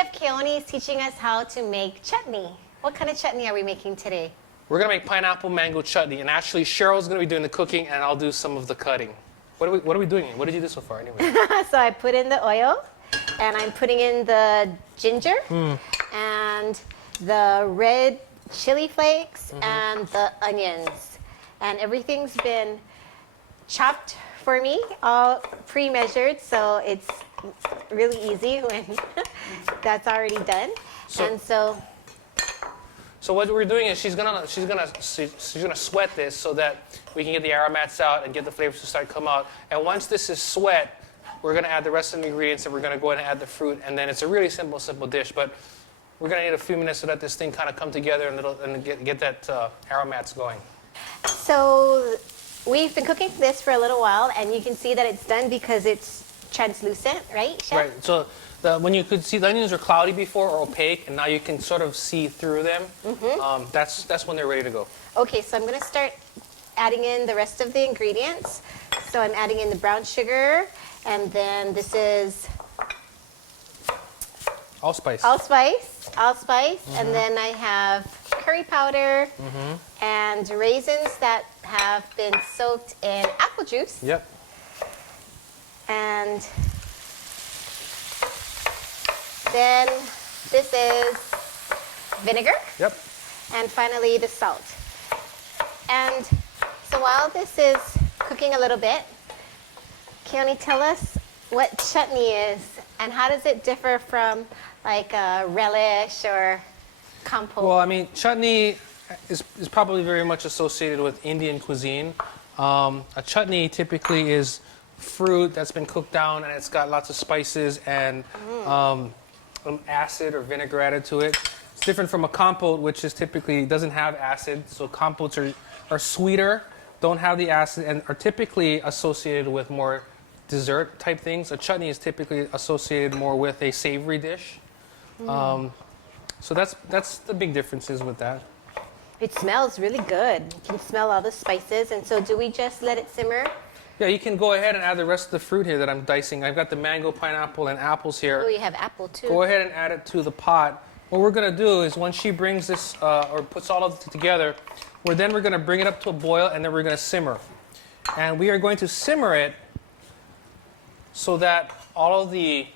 Chef Keone is teaching us how to make chutney. What kind of chutney are we making today? We're going to make pineapple mango chutney, and actually Cheryl's going to be doing the cooking, and I'll do some of the cutting. What are we doing? What did you do so far, anyway? So I put in the oil, and I'm putting in the ginger, and the red chili flakes, and the onions. And everything's been chopped for me, all pre-measured, so it's really easy when that's already done. So what we're doing is she's gonna sweat this so that we can get the aromats out and get the flavors to start come out. And once this is sweat, we're gonna add the rest of the ingredients, and we're gonna go ahead and add the fruit. And then it's a really simple dish, but we're gonna need a few minutes to let this thing kind of come together and get that aromats going. So we've been cooking this for a little while, and you can see that it's done because it's translucent, right, Chef? Right. So when you could see the onions were cloudy before or opaque, and now you can sort of see through them. That's when they're ready to go. Okay, so I'm going to start adding in the rest of the ingredients. So I'm adding in the brown sugar, and then this is allspice. And then I have curry powder and raisins that have been soaked in apple juice. Yep. And then this is vinegar. Yep. And finally the salt. And so while this is cooking a little bit, Keone, tell us what chutney is and how does it differ from like a relish or compote? Well, I mean, chutney is probably very much associated with Indian cuisine. A chutney typically is fruit that's been cooked down, and it's got lots of spices and acid or vinegar added to it. It's different from a compote, which is typically doesn't have acid. So compotes are sweeter, don't have the acid, and are typically associated with more dessert type things. A chutney is typically associated more with a savory dish. So that's the big differences with that. It smells really good. You can smell all the spices. And so do we just let it simmer? Yeah, you can go ahead and add the rest of the fruit here that I'm dicing. I've got the mango, pineapple, and apples here. Oh, you have apple too. Go ahead and add it to the pot. What we're going to do is once she brings this or puts all of it together, we're going to bring it up to a boil, and then we're going to simmer. And we are going to simmer it so that all of the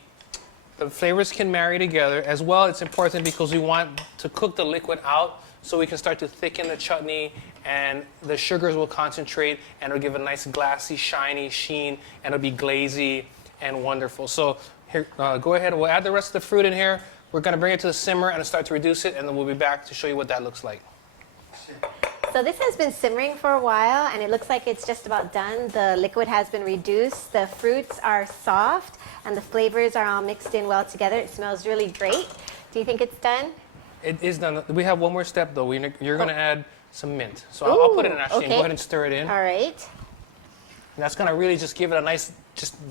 flavors can marry together. As well, it's important because we want to cook the liquid out so we can start to thicken the chutney, and the sugars will concentrate, and it'll give a nice glassy, shiny sheen, and it'll be glazy and wonderful. So here, go ahead. We'll add the rest of the fruit in here. We're going to bring it to the simmer and start to reduce it, and then we'll be back to show you what that looks like. So this has been simmering for a while, and it looks like it's just about done. The liquid has been reduced. The fruits are soft, and the flavors are all mixed in well together. It smells really great. Do you think it's done? It is done. We have one more step, though. You're going to add some mint. So I'll put it in, actually, and go ahead and stir it in. All right. And that's going to really just give it a nice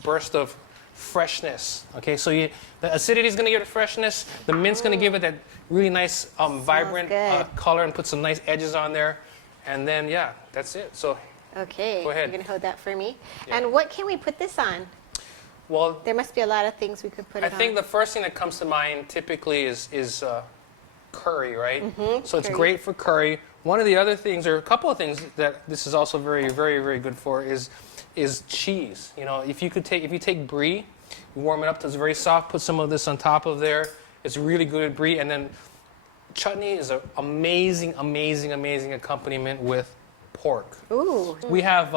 burst of freshness. Okay, so the acidity is going to give it freshness. The mint's going to give it that really nice, vibrant color and put some nice edges on there. And then, yeah, that's it. So okay, go ahead. You're going to hold that for me. Yeah. And what can we put this on? Well, there must be a lot of things we could put it on. I think the first thing that comes to mind typically is curry, right? So it's great for curry. One of the other things, or a couple of things that this is also very, very, very good for is cheese. You know, if you take brie, you warm it up till it's very soft, put some of this on top of there. It's really good at brie, and then chutney is an amazing, amazing, amazing accompaniment with pork. Ooh. We have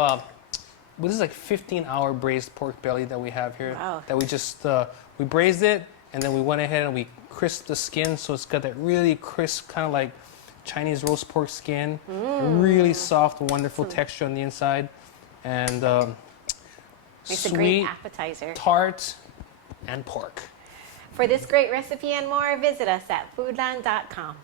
this is like 15-hour braised pork belly that we have here. Wow. That we just we braised it, and then we went ahead and we crisped the skin, so it's got that really crisp kind of like Chinese roast pork skin, really soft, wonderful texture on the inside, and makes sweet, a great appetizer. Tart, and pork. For this great recipe and more, visit us at foodland.com.